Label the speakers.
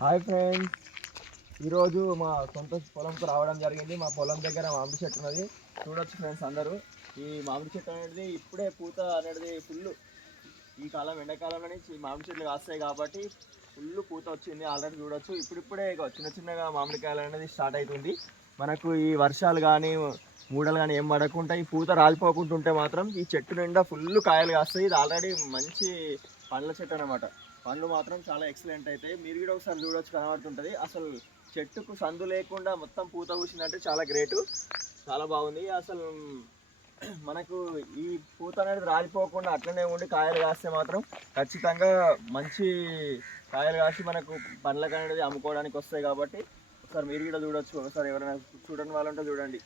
Speaker 1: Hi friends. ఈరోజు మా సొంత పొలంకు రావడం జరిగింది. మా పొలం దగ్గర మామిడి చెట్టు ఉన్నది. చూడొచ్చు ఫ్రెండ్స్ అందరూ. ఈ మామిడి చెట్టు అనేది ఇప్పుడే పూత అనేది ఫుల్ ఈ కాలం ఎండాకాలంలోనే మామిడి చెట్లు కాస్తాయి కాబట్టి ఫుల్ పూత వచ్చింది. ఆల్రెడీ చూడొచ్చు. ఇప్పుడిప్పుడే చిన్న చిన్నగా మామిడికాయలు అనేది స్టార్ట్ అవుతుంది. మనకు ఈ వర్షాలు కానీ మూడలు కానీ ఏం పడకుండా ఈ పూత రాలిపోకుండా ఉంటే మాత్రం ఈ చెట్టు నిండా ఫుల్ కాయలు కాస్తాయి. ఇది ఆల్రెడీ మంచి పండ్ల చెట్టు అనమాట పండ్లు మాత్రం చాలా ఎక్సలెంట్ అవుతాయి మీరు కూడా ఒకసారి చూడవచ్చు కనబడుతుంటుంది. అసలు చెట్టుకు సందు లేకుండా మొత్తం పూత పూసిందంటే చాలా గ్రేటు చాలా బాగుంది. అసలు మనకు ఈ పూత అనేది రాలిపోకుండా అట్లనే ఉండి కాయలు కాస్తే మాత్రం ఖచ్చితంగా మంచి కాయలు కాసి మనకు పండ్లకు అనేది అమ్ముకోవడానికి వస్తాయి కాబట్టి ఒకసారి మీరు కూడా చూడొచ్చు. ఒకసారి ఎవరైనా చూడని వాళ్ళు ఉంటే చూడండి.